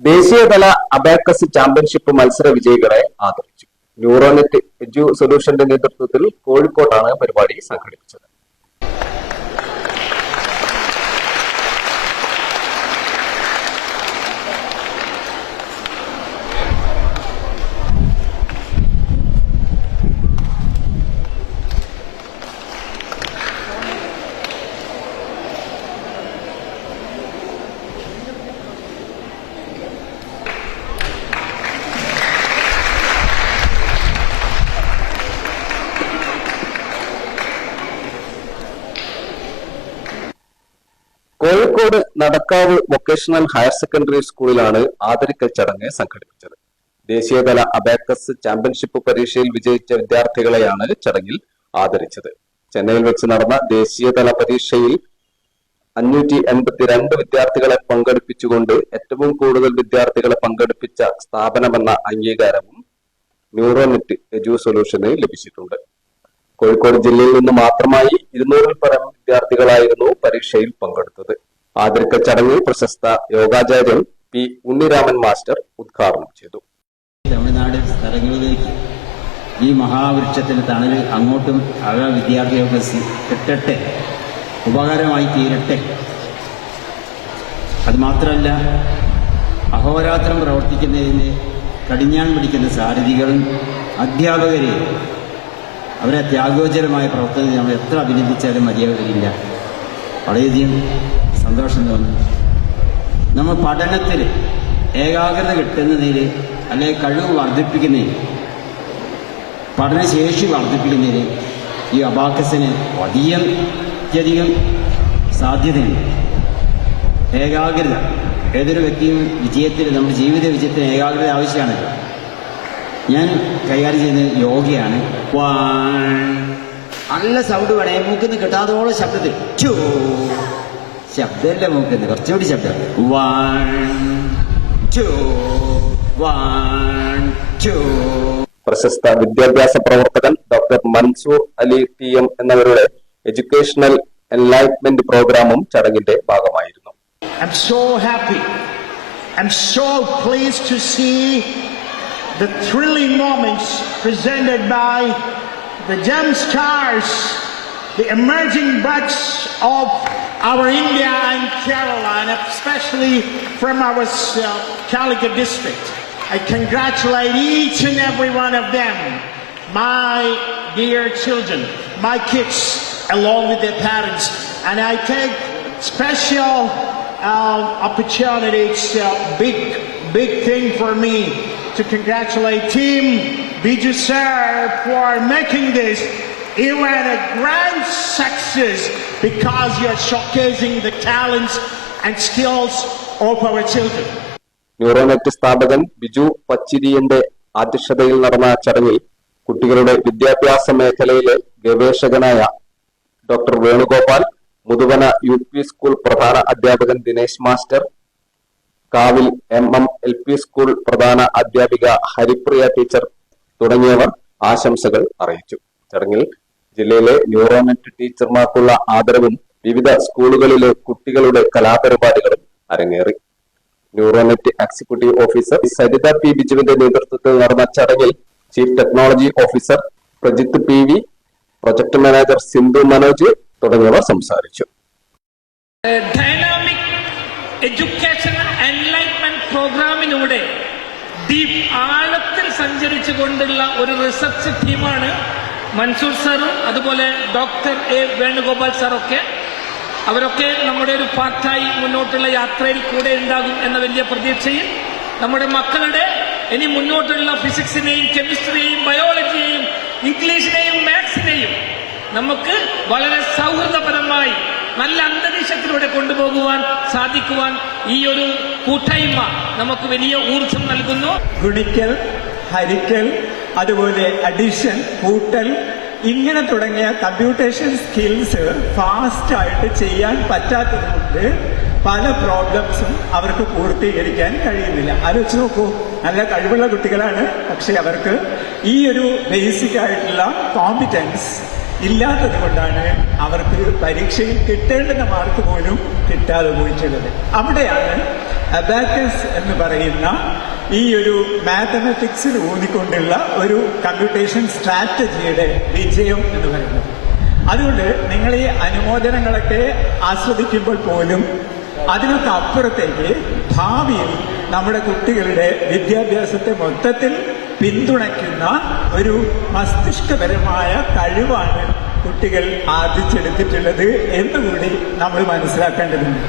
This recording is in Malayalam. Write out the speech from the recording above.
ദേശീയതല അബാക്കസ് ചാമ്പ്യൻഷിപ്പ് മത്സര വിജയികളെ ആദരിച്ചു. ന്യൂറോനെറ്റ് എജു സൊല്യൂഷന്റെ നേതൃത്വത്തിൽ കോഴിക്കോട്ടാണ് പരിപാടി സംഘടിപ്പിച്ചത്. Kozhikode Nadakkavu vocational higher secondary സ്കൂളിലാണ് ആദരിക്കൽ ചടങ്ങ് സംഘടിപ്പിച്ചത്. ദേശീയതല അബാക്കസ് ചാമ്പ്യൻഷിപ്പ് പരീക്ഷയിൽ വിജയിച്ച വിദ്യാർത്ഥികളെയാണ് ചടങ്ങിൽ ആദരിച്ചത്. ചെന്നൈയിൽ വെച്ച് നടന്ന ദേശീയതല പരീക്ഷയിൽ അഞ്ഞൂറ്റി എൺപത്തിരണ്ട് വിദ്യാർത്ഥികളെ പങ്കെടുപ്പിച്ചുകൊണ്ട് ഏറ്റവും കൂടുതൽ വിദ്യാർത്ഥികളെ പങ്കെടുപ്പിച്ച സ്ഥാപനമെന്ന അംഗീകാരവും ന്യൂറോനെറ്റ് എജു സൊല്യൂഷന് ലഭിച്ചിട്ടുണ്ട്. കോഴിക്കോട് ജില്ലയിൽ നിന്ന് മാത്രമായി ഇരുന്നൂറിൽ പരം വിദ്യാർത്ഥികളായിരുന്നു പരീക്ഷയിൽ പങ്കെടുത്തത്. ആദരിക്കൽ ചടങ്ങിൽ പ്രശസ്ത യോഗാചാര്യൻ പി ഉണ്ണിരാമൻ മാസ്റ്റർ ഉദ്ഘാടനം ചെയ്തു. തമിഴ്നാട് സ്ഥലങ്ങളിലേക്ക് ഈ മഹാവൃക്ഷത്തിന് തണൽ അങ്ങോട്ടും അവ വിദ്യാർത്ഥികൾക്ക് കിട്ടട്ടെ ഉപകാരമായി തീരട്ടെ. അത് മാത്രമല്ല അഹോരാത്രം പ്രവർത്തിക്കുന്നതിന് കടിഞ്ഞാൻ പിടിക്കുന്ന സാരഥികളും അധ്യാപകരെ അവരെ ത്യാഗോചരമായ പ്രവർത്തനത്തിൽ നമ്മൾ എത്ര അഭിനന്ദിച്ചാലും മര്യാദയില്ല വളരെയധികം സന്തോഷം തോന്നി. നമ്മൾ പഠനത്തിൽ ഏകാഗ്രത കിട്ടുന്നതിൽ അല്ലെങ്കിൽ കഴിവ് വർദ്ധിപ്പിക്കുന്നതിൽ പഠനശേഷി വർദ്ധിപ്പിക്കുന്നതിൽ ഈ അബാക്കസിന് അധികം അത്യധികം സാധ്യതയുണ്ട്. ഏകാഗ്രത. ഏതൊരു വ്യക്തിയും വിജയത്തിൽ നമ്മുടെ ജീവിത വിജയത്തിന് ഏകാഗ്രത ആവശ്യമാണല്ലോ ഞാൻ കൈകാര്യം ചെയ്യുന്നത് യോഗയാണ്. വാൺ. നല്ല സൗണ്ട് വേണേ മൂക്കിന്ന് കിട്ടാതോളം ശബ്ദത്തിൽ. ചൂ ശബ്ദമല്ല മൂക്കിന്ന് കുറച്ചുകൂടി ശബ്ദം. വൺ ടു വൺ ടു പ്രശസ്ത വിദ്യാഭ്യാസ പ്രവർത്തകൻ doctor Mansoor Ali T M എന്നിവരുടെ എഡ്യൂക്കേഷണൽ എൻലൈറ്റ്മെന്റ് പ്രോഗ്രാമും ചടങ്ങിന്റെ ഭാഗമായിരുന്നു. I'm so happy I I'm so please to see the thrilling moments presented by the gem stars, the emerging buds of our India and Kerala, especially from our uh, Calicut district. I congratulate each and every one of them, my dear children, my kids, along with their parents, and I take special uh, opportunity. It's a big, big thing for me to congratulate Team Biju Sir for making this event a grand success because you're showcasing the talents and skills of our children. Neuronet സ്ഥാപകൻ ബിജു പച്ചിരിയന്റെ അധ്യക്ഷതയിൽ നടന്ന ചടങ്ങിൽ കുട്ടികളുടെ വിദ്യാഭ്യാസ മേഖലയിലെ ഗവേഷകനായ doctor Venugopal Muthuvana U P school പ്രധാന അധ്യാപകൻ Dinesh master Kavil M M L P school പ്രധാന അധ്യാപിക ഹരിപ്രിയ ടീച്ചർ തുടങ്ങിയവർ ആശംസകൾ അറിയിച്ചു. ചടങ്ങിൽ ജില്ലയിലെ ന്യൂറോനെറ്റ് ടീച്ചർമാർക്കുള്ള ആദരവും വിവിധ സ്കൂളുകളിലെ കുട്ടികളുടെ കലാപരിപാടികളും അരങ്ങേറി. Neuronet executive officer Saritha P ബിജുവിന്റെ നേതൃത്വത്തിൽ നടന്ന ചടങ്ങിൽ chief technology officer Prajith P V project manager Sindhu Manoj തുടങ്ങിയവർ സംസാരിച്ചു. ഡീപ് ആഴത്തിൽ സഞ്ചരിച്ചു കൊണ്ടുള്ള ഒരു റിസർച്ച് ടീമാണ് മൻസൂർ സാറും അതുപോലെ ഡോക്ടർ എ വേണുഗോപാൽ സാറൊക്കെ. അവരൊക്കെ നമ്മുടെ ഒരു പാർട്ടായി മുന്നോട്ടുള്ള യാത്രയിൽ കൂടെ ഉണ്ടാകും എന്ന വലിയ പ്രതീക്ഷയിൽ നമ്മുടെ മക്കളുടെ ഇനി മുന്നോട്ടുള്ള ഫിസിക്സിനെയും കെമിസ്ട്രിയെയും ബയോളജിയെയും ഇംഗ്ലീഷിനെയും മാത്സിനെയും നമുക്ക് വളരെ സൗഹൃദപരമായി നല്ല അന്തരീക്ഷത്തിലൂടെ കൊണ്ടുപോകുവാൻ സാധിക്കുവാൻ ഈ ഒരു കൂട്ടായ്മ നമുക്ക് വലിയ ഊർജം നൽകുന്നു. ഗുണിക്കൽ ഹരിക്കൽ അതുപോലെ അഡിഷൻ കൂട്ടൽ ഇങ്ങനെ തുടങ്ങിയ കമ്പ്യൂട്ടേഷൻ സ്കിൽസ് ഫാസ്റ്റായിട്ട് ചെയ്യാൻ പറ്റാത്തതുകൊണ്ട് പല പ്രോബ്ലംസും അവർക്ക് പൂർത്തീകരിക്കാൻ കഴിയുന്നില്ല. ആലോചിച്ച് നോക്കൂ നല്ല കഴിവുള്ള കുട്ടികളാണ് പക്ഷെ അവർക്ക് ഈ ഒരു ബേസിക് ആയിട്ടുള്ള കോമ്പിറ്റൻസ് ഇല്ലാത്തത് കൊണ്ടാണ് അവർക്ക് പരീക്ഷയിൽ കിട്ടേണ്ടുന്ന മാർക്ക് പോലും കിട്ടാതെ പോയിട്ടുള്ളത് അവിടെയാണ് അബാക്കസ് എന്ന് പറയുന്ന ഈ ഒരു മാത്തമാറ്റിക്സിൽ ഊന്നിക്കൊണ്ടുള്ള ഒരു കമ്പ്യൂട്ടേഷൻ സ്ട്രാറ്റജിയുടെ വിജയം എന്ന് പറയുന്നത്. അതുകൊണ്ട് നിങ്ങൾ ഈ അനുമോദനങ്ങളൊക്കെ ആസ്വദിക്കുമ്പോൾ പോലും അതിനൊക്കെ അപ്പുറത്തേക്ക് ഭാവിയിൽ നമ്മുടെ കുട്ടികളുടെ വിദ്യാഭ്യാസത്തെ മൊത്തത്തിൽ പിന്തുണയ്ക്കുന്ന ഒരു മസ്തിഷ്കപരമായ കഴിവാണ് കുട്ടികൾ ആർജിച്ചെടുത്തിട്ടുള്ളത് എന്നുകൂടി നമ്മൾ മനസ്സിലാക്കേണ്ടതുണ്ട്?